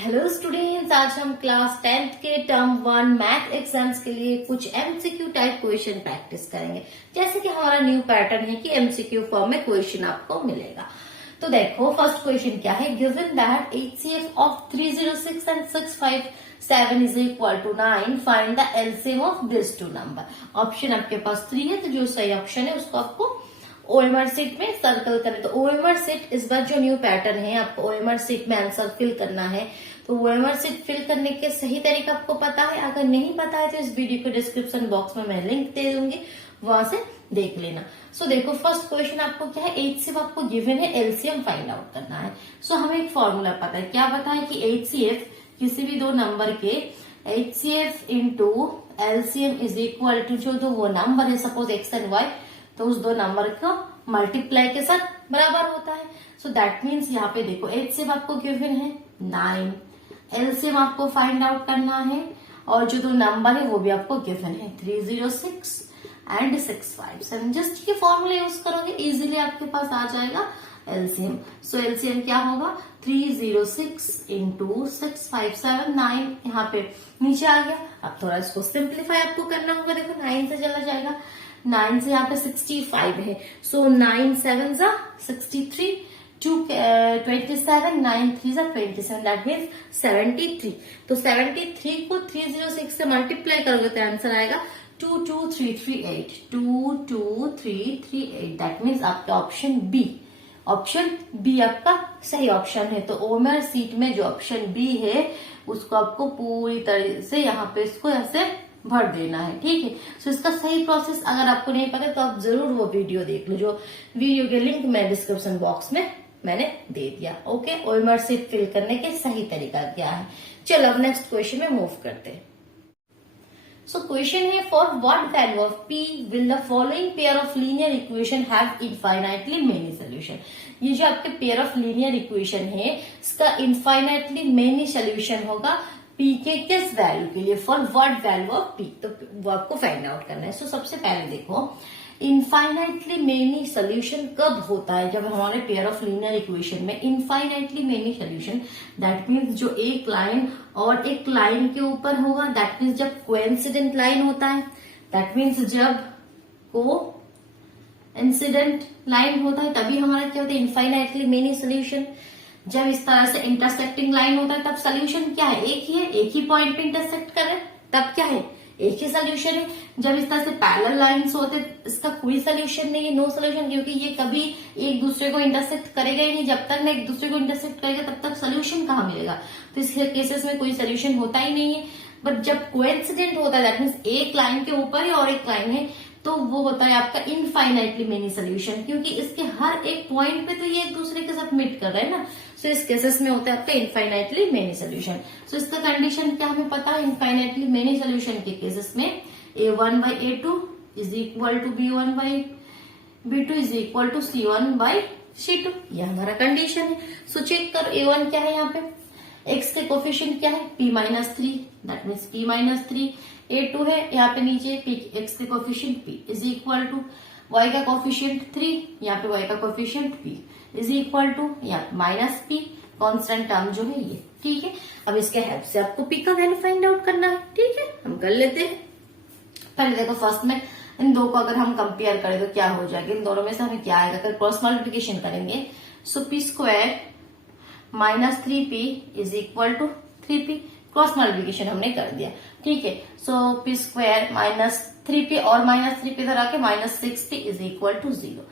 Hello students, आज हम class 10th के टर्म 1 मैथ एग्जाम्स के लिए कुछ एमसीक्यू टाइप क्वेश्चन प्रैक्टिस करेंगे। जैसे कि हमारा न्यू पैटर्न है कि एमसीक्यू फॉर्म में क्वेश्चन आपको मिलेगा। तो देखो फर्स्ट क्वेश्चन क्या है। Given that HCF of 306 and 657 is equal to 9, find the LCM of this two number. Option आपके पास 3 है, तो जो सही ऑप्शन है उसको आपको ओएमआर सीट में सर्कल करें। तो ओएमआर सीट इस बार जो न्यू पैटर्न है, आपको ओएमआर सीट में आंसर फिल करना है। तो ओएमआर सीट फिल करने के सही तरीका आपको पता है। अगर नहीं पता है तो इस वीडियो के डिस्क्रिप्शन बॉक्स में मैं लिंक दे दूंगी, वहां से देख लेना। सो देखो फर्स्ट क्वेश्चन आपको क्या है, HCF आपको गिवन है, एलसीएम फाइंड आउट करना है। सो हमें एक फॉर्मूला पता है। क्या पता है कि HCF किसी भी दो नंबर के HCF into LCM is equal to जो वो नंबर है, सपोज एक्स एंड वाई, तो उस दो नंबर का मल्टीप्लाई के साथ बराबर होता है। सो दैट मीन्स यहाँ पे देखो HCF आपको गिवन है 9, एलसीएम आपको फाइंड आउट करना है, और जो दो नंबर है वो भी आपको गिवन है 306 एंड 657। जस्ट ये फॉर्मूला यूज करोगे इजीली आपके पास आ जाएगा एलसीएम। सो एलसीएम क्या होगा, 306 इंटू 657, 9 यहाँ पे नीचे आ गया। अब थोड़ा इसको सिंप्लीफाई आपको करना होगा। देखो 9 से चला जाएगा, 9 से यहाँ पे 65 है। सो 9 7 जा 63, 2 27, 9 3 जा 27, दैट मीन्स 73। तो 73 को 306 से मल्टीप्लाई करोगे तो आंसर आएगा 22338, 22338। दैट मीन्स आपका ऑप्शन बी आपका सही ऑप्शन है। तो ओएमआर सीट में जो ऑप्शन बी है उसको आपको पूरी तरह से यहाँ पे इसको ऐसे भर देना है, ठीक है। सो इसका सही प्रोसेस अगर आपको नहीं पता तो आप जरूर वो वीडियो देख लो, जो वीडियो के लिंक मैं डिस्क्रिप्शन बॉक्स में मैंने दे दिया। ओके, ओएमआर सीट फिल करने के सही तरीका क्या है। चलो अब नेक्स्ट क्वेश्चन में मूव करते हैं। सो क्वेश्चन है, for what value of p will the following pair of linear equation have infinitely many solution. ये जो आपके पेयर ऑफ लीनियर इक्वेशन है इसका इनफाइनाइटली मेनी सोल्यूशन होगा p के किस वैल्यू के लिए, for what value of p, तो वो आपको फाइंड आउट करना है। सो सबसे पहले देखो इनफाइनाइटली मेनी सोल्यूशन कब होता है, जब हमारे पेयर ऑफ लीनियर इक्वेशन में infinitely many solution, that means जो एक लाइन और एक लाइन के ऊपर होगा, दैट मीन्स जब कोइंसिडेंट लाइन होता है, दैट मीन्स जब को इंसिडेंट लाइन होता है तभी हमारा क्या होता है इनफाइनाइटली मेनी सोल्यूशन। जब इस तरह से इंटरसेक्टिंग लाइन होता है तब सोल्यूशन क्या है, एक ही है, एक ही पॉइंट पे इंटरसेक्ट कर रहे हैं, तब क्या है एक ही सोल्यूशन है। जब इस तरह से पैरेलल लाइंस होते इसका कोई सोल्यूशन नहीं है, नो सोल्यूशन, क्योंकि ये कभी एक दूसरे को इंटरसेक्ट करेगा ही नहीं। जब तक ना एक दूसरे को इंटरसेक्ट करेगा तब तक सोल्यूशन कहाँ मिलेगा। तो इस केसेस में कोई सोल्यूशन होता ही नहीं है। बट जब कोइंसिडेंट होता है, दैट मीन्स एक लाइन के ऊपर है और एक लाइन है, तो वो होता है आपका इनफाइनाइटली मेनी सोल्यूशन, क्योंकि इसके हर एक पॉइंट पे तो ये एक दूसरे के साथ मीट कर रहे हैं ना। सो इस केसेस में होता है आपका इनफाइनाइटली मेनी सोल्यूशन। सो इसका कंडीशन क्या हमें पता है, इनफाइनाइटली मेनी सोल्यूशन के केसेस में A1 by A2 is equal to B1 by B2 is equal to C1 by C2, ये हमारा कंडीशन है। सो चेक करो A1 क्या है, यहाँ पे x के कोफिशिएंट क्या है P-3, that means P-3। A2 है यहाँ पे नीचे x के coefficient P is equal to y का कोफिशिएंट 3, यहाँ पे y का coefficient P is equal to यहाँ -P, कांस्टेंट टर्म जो है ये, ठीक है। अब इसके हेल्प से आपको P का वैल्यू फाइंड आउट करना है, ठीक है, हम कर लेते हैं। पहले देखो फर्स्ट में इन दो को अगर हम कंपेयर करें तो क्या हो जाएगा, इन दोनों में से हमें क्या आएगा, अगर क्रॉस मल्टीप्लिकेशन करेंगे। So P² -3P is equal to 3P, cross multiplication हमने कर दिया, ठीक है। सो P² -3P और -3P इधर आके -6P is equal to 0।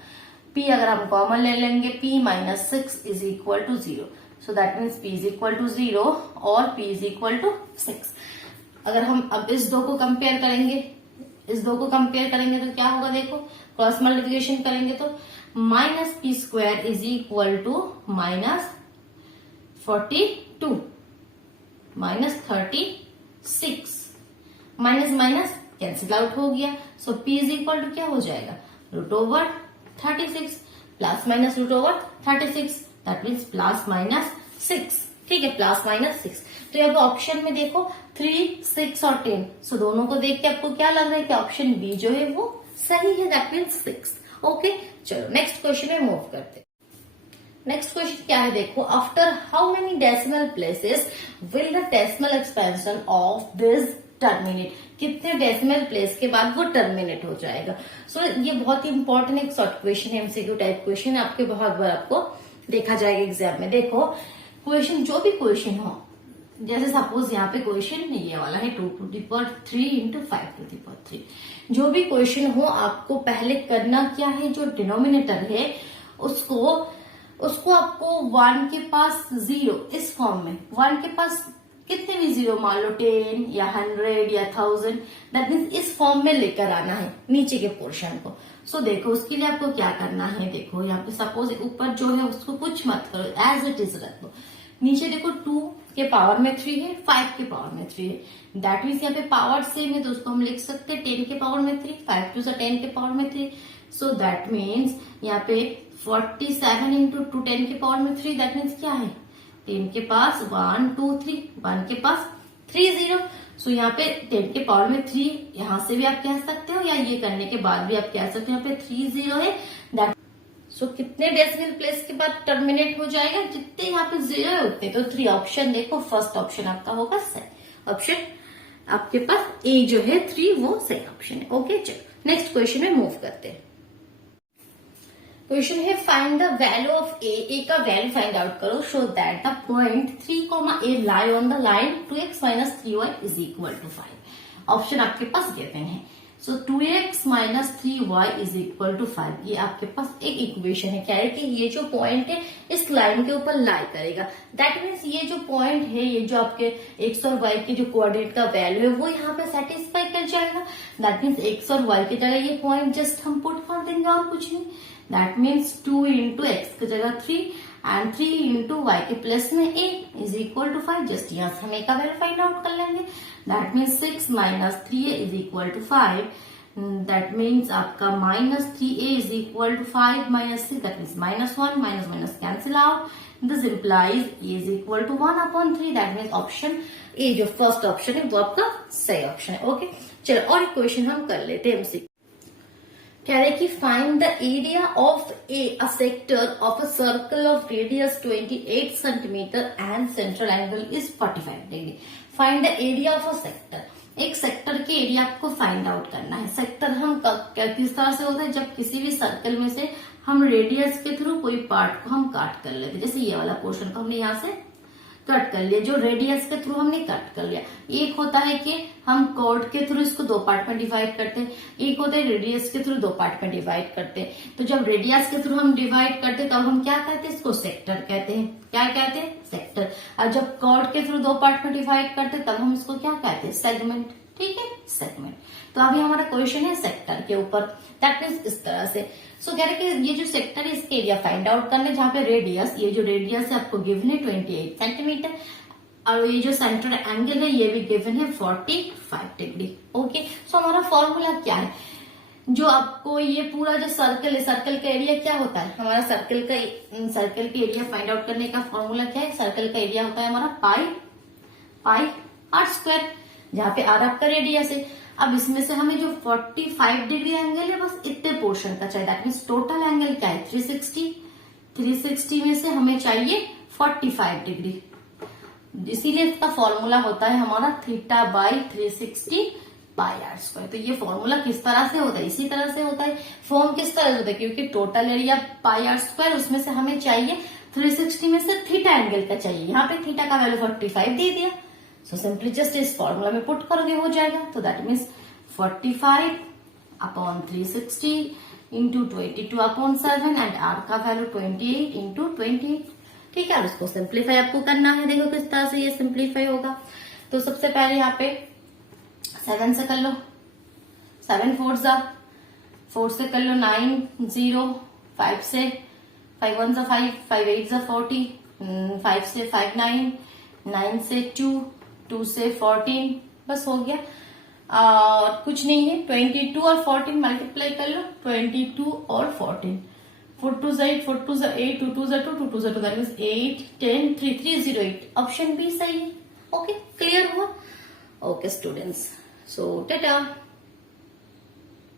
P अगर हम कॉमन ले लेंगे P -6 is equal to 0, so that means P is equal to 0 और P इज इक्वल टू 6। अगर हम अब इस दो को कंपेयर करेंगे, तो क्या होगा, देखो क्रॉस मल्टीप्लिकेशन करेंगे तो -P² is equal to -42 -36, minus cancel out हो गया। So P is equal to क्या हो जाएगा, √36 ±√36, दैट मीन्स +-6, ठीक है, +-6। तो अब ऑप्शन में देखो 3, 6 और 10, सो दोनों को देख के आपको क्या लग रहा है कि ऑप्शन बी जो है वो सही है, दैट मीन्स 6। ओके, चलो नेक्स्ट क्वेश्चन में मूव करते हैं। नेक्स्ट क्वेश्चन क्या है देखो, after how many decimal places will the decimal expansion of this terminate, कितने डेसिमल प्लेस के बाद वो टर्मिनेट हो जाएगा। सो ये बहुत ही इंपॉर्टेंट एक शॉर्ट क्वेश्चन है, एमसीक्यू टाइप क्वेश्चन है, आपके बहुत बार आपको देखा जाएगा एग्जाम में। देखो क्वेश्चन, जो भी क्वेश्चन हो, जैसे सपोज यहाँ पे क्वेश्चन ये वाला है 2 to the power 3 into 5 to the power 3, जो भी क्वेश्चन हो आपको पहले करना क्या है, जो डिनोमिनेटर है उसको आपको 1 के पास 0 इस फॉर्म में, 1 के पास कितने भी 0 मान लो 10 या 100 या 1000, दैट मीन्स इस फॉर्म में लेकर आना है नीचे के पोर्शन को। सो देखो उसके लिए आपको क्या करना है, देखो यहाँ पे सपोज ऊपर जो है उसको कुछ मत करो, एज इट इज रख दो। नीचे देखो 2 के पावर में 3 है, 5 के पावर में 3 है, दैट मीन्स यहाँ पे पावर सेम है तो उसको हम लिख सकते हैं 10 के पावर में 3, 5 2 10 के पावर में 3। सो दैट मीन्स यहाँ पे 47 इंटू 2 10 के पावर में 3, दैट मीन्स क्या है 10 के पास 1 2 3, 1 के पास 3 0। सो यहाँ पे 10 के पावर में 3 यहाँ से भी आप कह सकते हो, या ये करने के बाद भी आप कह सकते हो, यहाँ पे 3 0 है। दैट सो कितने डेसिमल प्लेस के बाद टर्मिनेट हो जाएगा, जितने यहाँ पे 0 है उतने। तो 3 ऑप्शन देखो, फर्स्ट ऑप्शन आपका होगा सही ऑप्शन, आपके पास ए जो है 3 वो सही ऑप्शन है। ओके चलो नेक्स्ट क्वेश्चन में मूव करते हैं। क्वेश्चन है find the value of A का वैल्यू फाइंड आउट करो, show that the point 3, a lie on the line 2x minus 3y is equal to 5। Option आपके पास गिवन है। So 2x minus 3y is equal to 5, ये आपके पास एक equation है। क्या है कि ये जो पॉइंट है इस लाइन के ऊपर लाई करेगा, दैट मीन्स ये जो पॉइंट है, ये जो आपके x और y के जो कोऑर्डिनेट का वैल्यू है वो यहाँ पे सेटिस्फाई कर जाएगा। दैट मीन्स x और y की जगह ये पॉइंट जस्ट हम पुट कर देंगे और कुछ नहीं। दैट मीन्स 2 इंटू एक्स की जगह 3 एंड 3 इंटू वाई के प्लस में a is equal to 5। Just यहाँ से हम a का वैल्यू फाइंड आउट कर लेंगे। That means 6 minus 3a is equal to 5। That means आपका -3a is equal to 5 minus 6, that means -1 minus cancel out. This implies a is equal to 1/3। That means option A जो first option है वो आपका सही option है। Okay चलो और एक क्वेश्चन हम कर लेते हैं एमसीक्यू। कह रहे कि find the area of a sector of a circle of radius 28 centimetre and central angle is 45 degree. Find the area of a sector, एक सेक्टर के एरिया को फाइंड आउट करना है। सेक्टर हम किस तरह से होता है, जब किसी भी सर्कल में से हम रेडियस के थ्रू कोई पार्ट को हम काट कर लेते, जैसे ये वाला पोर्शन को हमने यहाँ से कट कर लिया, जो रेडियस के थ्रू हमने कट कर लिया। एक होता है कि हम कॉर्ड के थ्रू इसको 2 पार्ट में डिवाइड करते हैं, एक होता है रेडियस के थ्रू 2 पार्ट में डिवाइड करते हैं। तो जब रेडियस के थ्रू हम डिवाइड करते हैं तब हम क्या कहते हैं, इसको सेक्टर कहते हैं। क्या कहते हैं, सेक्टर। और जब कॉर्ड के थ्रू 2 पार्ट में डिवाइड करते हैं तब हम इसको क्या कहते हैं, सेगमेंट। ठीक है, सेगमेंट। तो अभी हमारा क्वेश्चन है सेक्टर के ऊपर, दैट मीन्स इस तरह से। सो कह रहे कि ये जो सेक्टर है इसके एरिया फाइंड आउट करने, जहाँ पे रेडियस, ये जो रेडियस है आपको गिवन है 28 सेंटीमीटर, और ये जो सेंट्रल एंगल है ये भी गिवन है 45 डिग्री। ओके सो हमारा फॉर्मूला क्या है, जो आपको ये पूरा जो सर्कल है, सर्कल का एरिया क्या होता है हमारा, सर्कल के एरिया फाइंड आउट करने का फॉर्मूला क्या है, सर्कल का एरिया होता है हमारा पाई आर स्क्वायर, जहाँ पे आर आपका रेडियस है। अब इसमें से हमें जो 45 डिग्री एंगल है बस इतने पोर्शन का चाहिए, दैट मीन्स टोटल एंगल क्या है 360 में से हमें चाहिए 45 डिग्री। इसीलिए इसका फॉर्मूला होता है हमारा θ/360 पाई आर स्क्वायर। तो ये फॉर्मूला किस तरह से होता है, इसी तरह से होता है। फॉर्म किस तरह से होता है, क्योंकि total area pi R square, उसमें से हमें चाहिए 360 में से थीटा एंगल का चाहिए। यहाँ पे थीटा का वैल्यू 45 दे दिया, सो सिंपली जस्ट इस फॉर्मूला में पुट करोगे हो जाएगा। तो that means 45/360 into 22/7 and R का वैल्यू 28 इंटू 28। ठीक है, और उसको सिंप्लीफाई आपको करना है। देखो किस तरह से ये सिंप्लीफाई होगा। तो सबसे पहले यहाँ पे 7 से कर लो, 7 4 से कर लो 9 0, 5 से 5 1 5, 5 8 40, 5 से 5 9, 9 से 2 से 14, बस हो गया। और कुछ नहीं है। 22 और 14 मल्टीप्लाई कर लो, 22 और 14, 4 2 8, 4 2 8, 2 2 2, 2 2 2, दैट मींस 8 10 3 3 0 8। ऑप्शन बी सही है। ओके क्लियर हुआ। ओके स्टूडेंट्स, सो टाटा।